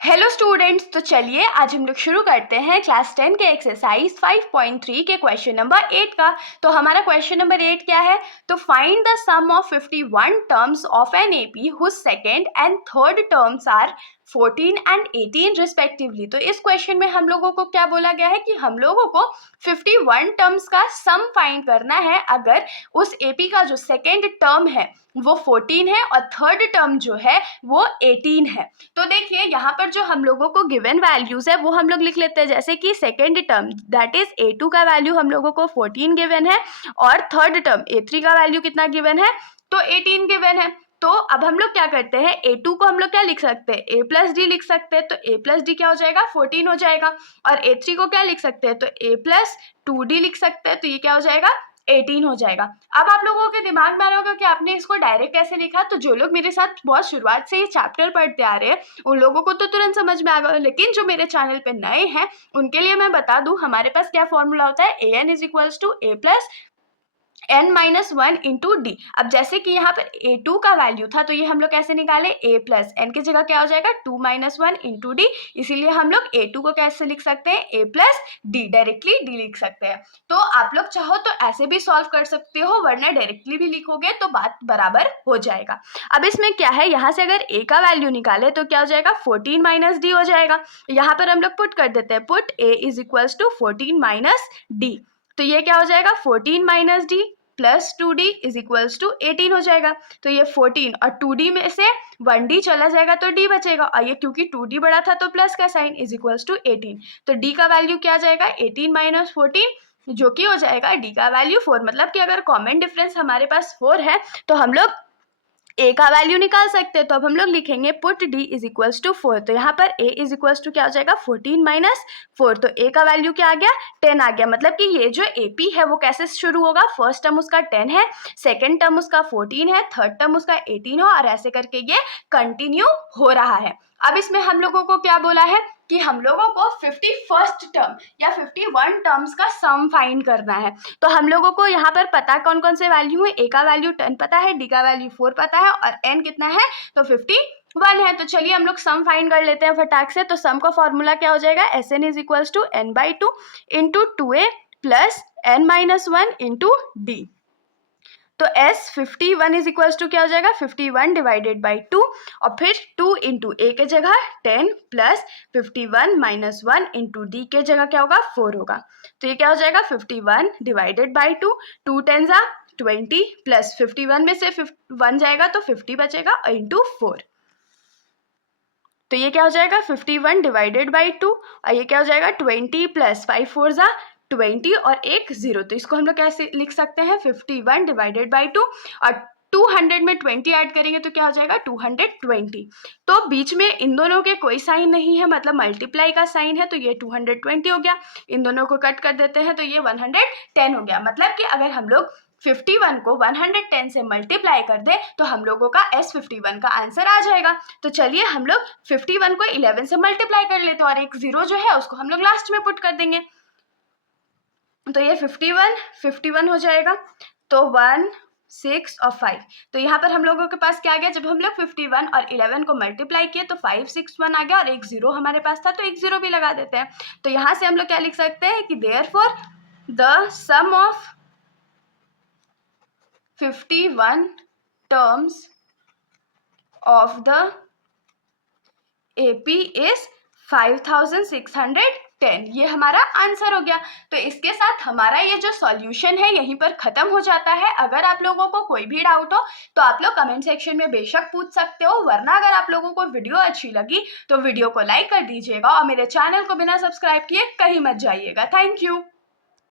Hello students, तो चलिए आज हम लोग शुरू करते हैं क्लास 10 के एक्सरसाइज 5.3 के क्वेश्चन नंबर 8 का। तो हमारा क्वेश्चन नंबर 8 क्या है? तो find the sum of 51 terms of an AP whose second and third terms are 14 and 18 respectively. तो इस क्वेश्चन में हम लोगों को क्या बोला गया है कि हम लोगों को 51 टर्म्स का सम फाइंड करना है अगर उस एपी का जो सेकेंड टर्म है वो 14 है और थर्ड टर्म जो है वो 18 है। तो देखिए यहाँ पर जो हम लोगों को गिवन वैल्यूज है वो हम लोग लिख लेते हैं, जैसे कि second term that is a2 का वैल्यू हम लोगों को 14 गिवन है और थर्ड टर्म a3 का वैल्यू कितना गिवन है? तो 18 गिवन है। तो अब हम लोग क्या करते हैं, a2 को हम लोग क्या लिख सकते हैं, a प्लस डी लिख सकते हैं। तो a प्लस डी क्या हो जाएगा? 14 हो जाएगा। और a3 को क्या लिख सकते हैं? तो a प्लस 2d लिख सकते हैं। तो ये क्या हो जाएगा? 18 हो जाएगा। अब आप लोगों के दिमाग में आ रहा होगा कि आपने इसको डायरेक्ट कैसे लिखा। तो जो लोग मेरे साथ बहुत शुरुआत से ये चैप्टर पढ़ते आ रहे हैं उन लोगों को तो तुरंत समझ में आ गया, लेकिन जो मेरे चैनल पे नए हैं उनके लिए मैं बता दूं हमारे पास क्या फॉर्मूला होता है, an is equals to a plus n minus 1 into d. अब जैसे कि यहाँ पर a2 का वैल्यू था तो ये हम लोग कैसे निकाले, a प्लस n की जगह क्या हो जाएगा 2 माइनस 1 इंटू डी। इसीलिए हम लोग a2 को कैसे लिख सकते हैं, a plus D, directly D लिख सकते हैं। तो आप लोग चाहो तो ऐसे भी सॉल्व कर सकते हो, वरना डायरेक्टली भी लिखोगे तो बात बराबर हो जाएगा। अब इसमें क्या है, यहाँ से अगर a का वैल्यू निकाले तो क्या हो जाएगा, 14 माइनस डी हो जाएगा। यहाँ पर हम लोग पुट कर देते हैं, put a is equals to 14 minus d. तो ये क्या हो जाएगा, 14 minus d plus 2d is equals to 18 हो जाएगा। तो ये 14 और 2d में से 1d चला जाएगा तो d बचेगा, और ये क्योंकि 2d बड़ा था तो प्लस का साइन इज इक्वल्स टू 18। तो d का वैल्यू क्या आ जाएगा, 18 माइनस 14, जो कि हो जाएगा d का वैल्यू 4। मतलब कि अगर कॉमन डिफरेंस हमारे पास 4 है तो हम लोग a का वैल्यू निकाल सकते हैं। तो अब हम लोग लिखेंगे put d is equals to 4। तो यहाँ पर a इज इक्वल्स टू क्या हो जाएगा, 14 माइनस 4। तो a का वैल्यू क्या आ गया, 10 आ गया। मतलब कि ये जो AP है वो कैसे शुरू होगा, फर्स्ट टर्म उसका 10 है, सेकेंड टर्म उसका 14 है, थर्ड टर्म उसका 18 है, और ऐसे करके ये कंटिन्यू हो रहा है। अब इसमें हम लोगों को क्या बोला है कि हम लोगों को 51st टर्म या 51 टर्म्स का सम फाइंड करना है। तो हम लोगों को यहाँ पर पता कौन कौन से वैल्यू है, a का वैल्यू 10 पता है, d का वैल्यू 4 पता है, और n कितना है, तो 51 है। तो चलिए हम लोग सम फाइंड कर लेते हैं फटाक से। तो सम का फॉर्मूला क्या हो जाएगा, Sn is equals to n/2 into 2a plus n minus 1 into d. तो S51 इज इक्वल्स टू क्या हो जाएगा, 51 डिवाइडेड बाई 2, और फिर 2 इंटू ए के जगह 10 प्लस 51 माइनस 1 इंटू डी के जगह क्या होगा, 4 होगा। तो ये क्या हो जाएगा, 51 डिवाइडेड बाई 2, 2 10 जा 20 प्लस 51 में से 1 जाएगा तो 50 बचेगा इंटू 4। तो ये क्या हो जाएगा, 51 डिवाइडेड बाई 2, और ये क्या हो जाएगा 20 प्लस 5 4 जा 20 और एक 0। तो इसको हम लोग कैसे लिख सकते हैं, 51 डिवाइडेड बाई 2, और 200 में 20 ऐड करेंगे तो क्या हो जाएगा 220। तो बीच में इन दोनों के कोई साइन नहीं है, मतलब मल्टीप्लाई का साइन है, तो ये 220 हो गया। इन दोनों को कट कर देते हैं तो ये 110 हो गया। मतलब कि अगर हम लोग 51 को 110 से मल्टीप्लाई कर दे तो हम लोगों का S51 का आंसर आ जाएगा। तो चलिए हम लोग 51 को 11 से मल्टीप्लाई कर लेते हैं, और एक 0 जो है उसको हम लोग लास्ट में पुट कर देंगे। तो ये 51 हो जाएगा। तो 1 6 और 5, तो यहाँ पर हम लोगों के पास क्या आ गया, जब हम लोग 51 और 11 को मल्टीप्लाई किए तो 5 6 1 आ गया, और एक 0 हमारे पास था तो एक 0 भी लगा देते हैं। तो यहाँ से हम लोग क्या लिख सकते हैं कि therefore the sum of 51 terms of the AP is 5610। ये हमारा आंसर हो गया। तो इसके साथ हमारा ये जो सॉल्यूशन है यहीं पर ख़त्म हो जाता है। अगर आप लोगों को कोई भी डाउट हो तो आप लोग कमेंट सेक्शन में बेशक पूछ सकते हो, वरना अगर आप लोगों को वीडियो अच्छी लगी तो वीडियो को लाइक कर दीजिएगा, और मेरे चैनल को बिना सब्सक्राइब किए कहीं मत जाइएगा। Thank you.